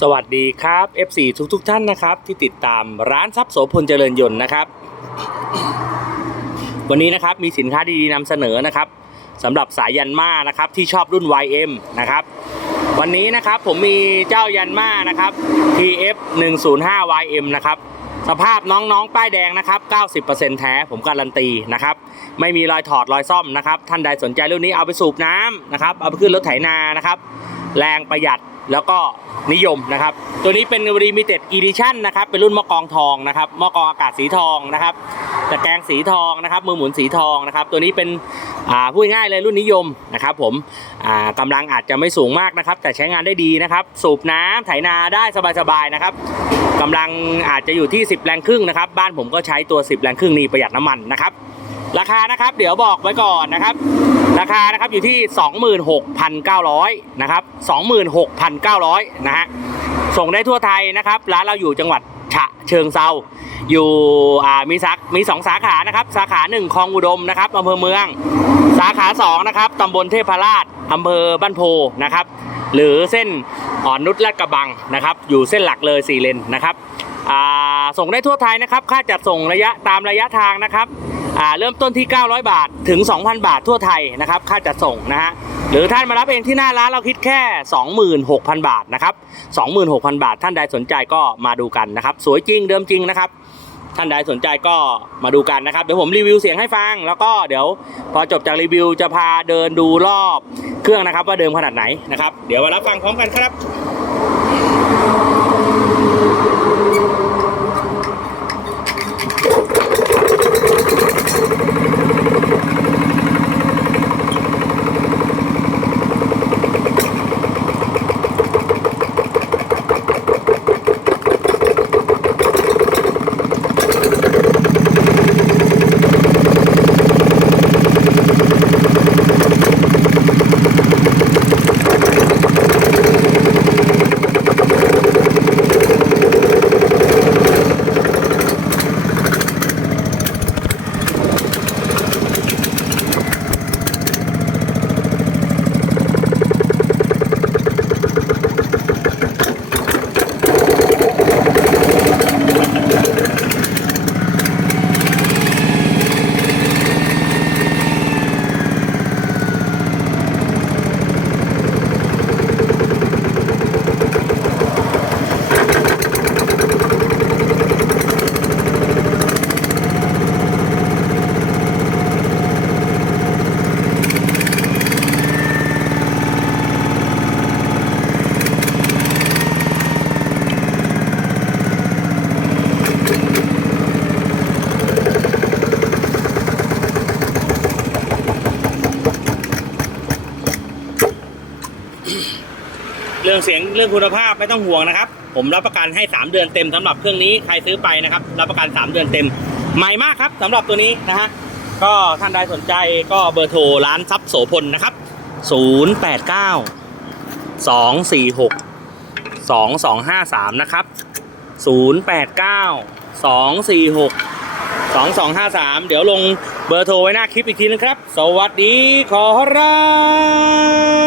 สวัสดีครับ FC ทุกทท่านนะครับ ที่ติดตามร้านทรัพย์โสพลเจริญยนต์นะครับ วันนี้นะครับมีสินค้าดีๆนำเสนอนะครับสำหรับสายยันมานะครับที่ชอบรุ่น YM นะครับ วันนี้นะครับผมมีเจ้ายันมานะครับ TF 105 YM นะครับสภาพน้องๆ ป้ายแดงนะครับ 90%แท้ผมการันตีนะครับ ไม่มีรอยถอดรอยซ่อมนะครับ ท่านใดสนใจรุ่นนี้เอาไปสูบน้ำนะครับ เอาไปขึ้นรถไถนานะครับ แรงประหยัด แล้วก็นิยมนะครับ ตัวนี้เป็น Limited Edition นะครับ เป็นรุ่นมอกองทองนะครับมอกองอากาศสีทองนะครับตะแกรงสีทองนะครับ มือหมุนสีทองนะครับ ตัวนี้เป็นอ่าพูดง่ายเลยรุ่นนิยมนะครับ ผมอ่ากำลังอาจจะไม่สูงมากนะครับ แต่ใช้งานได้ดีนะครับ สูบน้ำไถนาได้สบายๆนะครับกำลังอาจจะอยู่ที่ 10 แรงครึ่งนะครับ บ้านผมก็ใช้ตัว 10 แรงครึ่งนี่ประหยัดน้ำมันนะครับ ราคานะครับ เดี๋ยวบอกไว้ก่อนนะครับ ราคานะครับอยู่ที่ 26,900นะครับ26,900นะฮะส่งได้ทั่วไทยนะครับ ร้านเราอยู่จังหวัดฉะเชิงเซาอยู่มีสักมีสองสาขานะครับ สาขาหนึ่งคลองอุดมนะครับอำเภอเมือง สาขาสองนะครับตำบลเทพราชอำเภอบ้านโพนะครับ หรือเส้นอ่อนนุชลาดกระบังนะครับ อยู่เส้นหลักเลยสี่เลนนะครับส่งได้ทั่วไทยนะครับ ค่าจัดส่งระยะตามระยะทางนะครับ อ่าเริ่มต้นที่ 900 บาทถึง 2,000 บาททั่วไทยนะครับ ค่าจัดส่งนะฮะหรือท่านมารับเองที่หน้าร้านเราคิดแค่ 26,000 บาทนะครับ 26,000 บาท ท่านใดสนใจก็มาดูกันนะครับ สวยจริงเดิมจริงนะครับ ท่านใดสนใจก็มาดูกันนะครับ เดี๋ยวผมรีวิวเสียงให้ฟัง แล้วก็เดี๋ยวพอจบจากรีวิวจะพาเดินดูรอบเครื่องนะครับ ว่าเดิมขนาดไหนนะครับ เดี๋ยวมารับฟังพร้อมกันครับ เรื่องเสียงเรื่องคุณภาพไม่ต้องห่วงนะครับ ผมรับประกันให้ 3 เดือนเต็มสำหรับเครื่องนี้ใครซื้อไปนะครับ รับประกัน 3 เดือนเต็ม ใหม่มากครับสำหรับตัวนี้นะฮะก็ท่านใดสนใจก็เบอร์โทรร้านทรัพย์โสพลนะครับ 089 246 2253 นะครับ 089 246 2253 เดี๋ยวลงเบอร์โทรไว้หน้าคลิปอีกทีนะครับ สวัสดีขอรับ